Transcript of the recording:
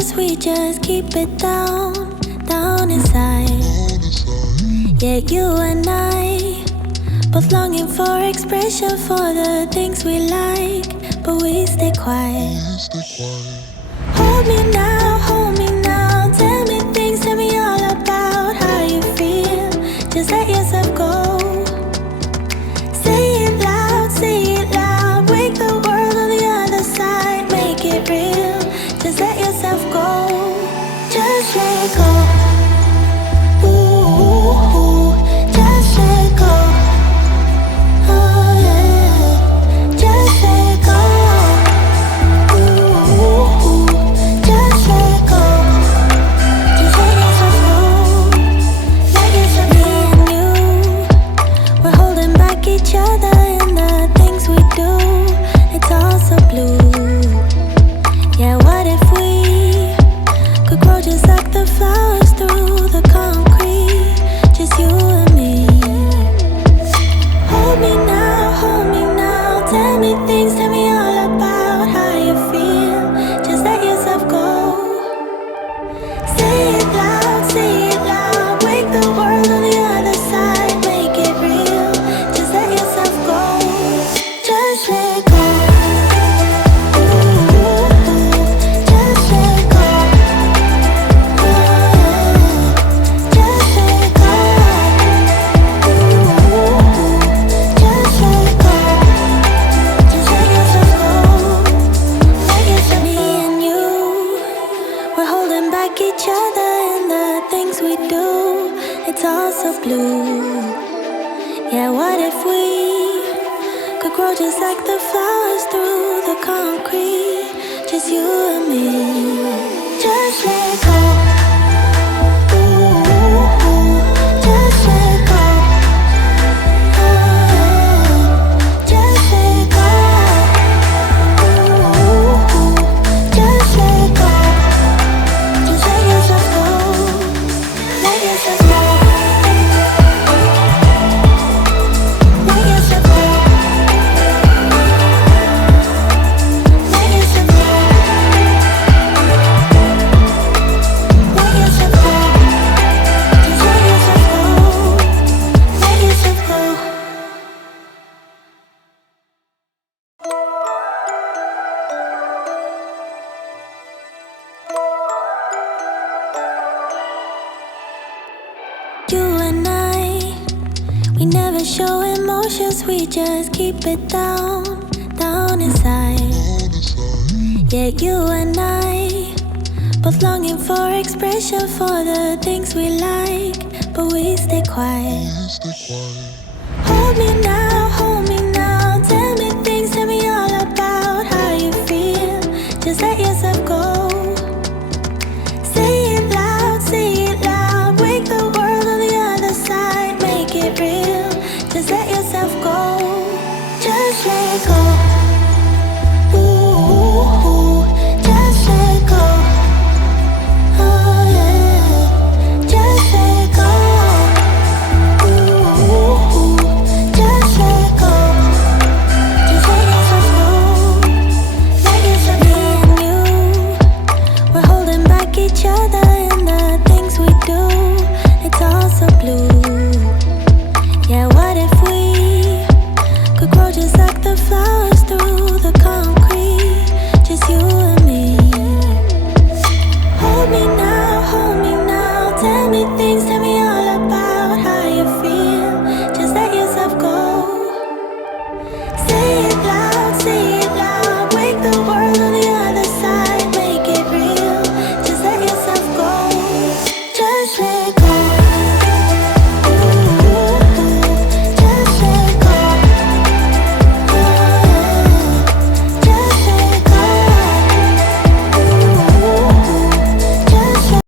emotions, we just keep it down, down inside. Yeah, you and I, both longing for expression for the things we like, but we stay quiet. Hold me now, tell me things, tell me all about how you feel. Just let yourself go. Say it loud, wake the world on the other side, make it real. Just let yourself go, just let go. Ooh, just let go. Oh yeah, just let go. Ooh, just let go. Just let yourself go. Let yourself be and you. We're holding back each other in the things we do. It's all so blue. Yeah, what if we could grow just like the flowers through the concrete? Just you and me. Hold me now, tell me things, tell me all about how you feel. Just let yourself go. Say it loud, wake the world on the other side, make it real. Just let yourself go, just let go. Ooh, just let go. Oh yeah, just let go. Ooh, just let go. Just let yourself go. Let yourself be and you. We're holding back each other in the things we do. It's all so blue. Yeah, what if we could grow just like the flowers through the concrete? Just you and me. Just let go. Ooh, just let go. Oh yeah, just let go. Ooh, just let go. Just let yourself go. Let yourself go. Let yourself go. Let yourself go. Let yourself go. Just let yourself go. Let yourself go. You and I, we never show emotions, we just keep it down, down inside. Yeah, you and I, both longing for expression for the things we like, but we stay quiet. Hold me now, tell me things, tell me all about how you feel. Just let yourself go. Say it loud, wake the world on the other side, make it real. Just let yourself go, just let go. Ooh, just let go. Oh yeah, just let go. Ooh, just let go. Just let yourself go. Let yourself be and you. We're holding back each other in the things we do. It's all so blue. Yeah, what if we could grow just like the flowers through the concrete? Just you and me. Hold me now, tell me things, tell me all about how you feel. Just let yourself go.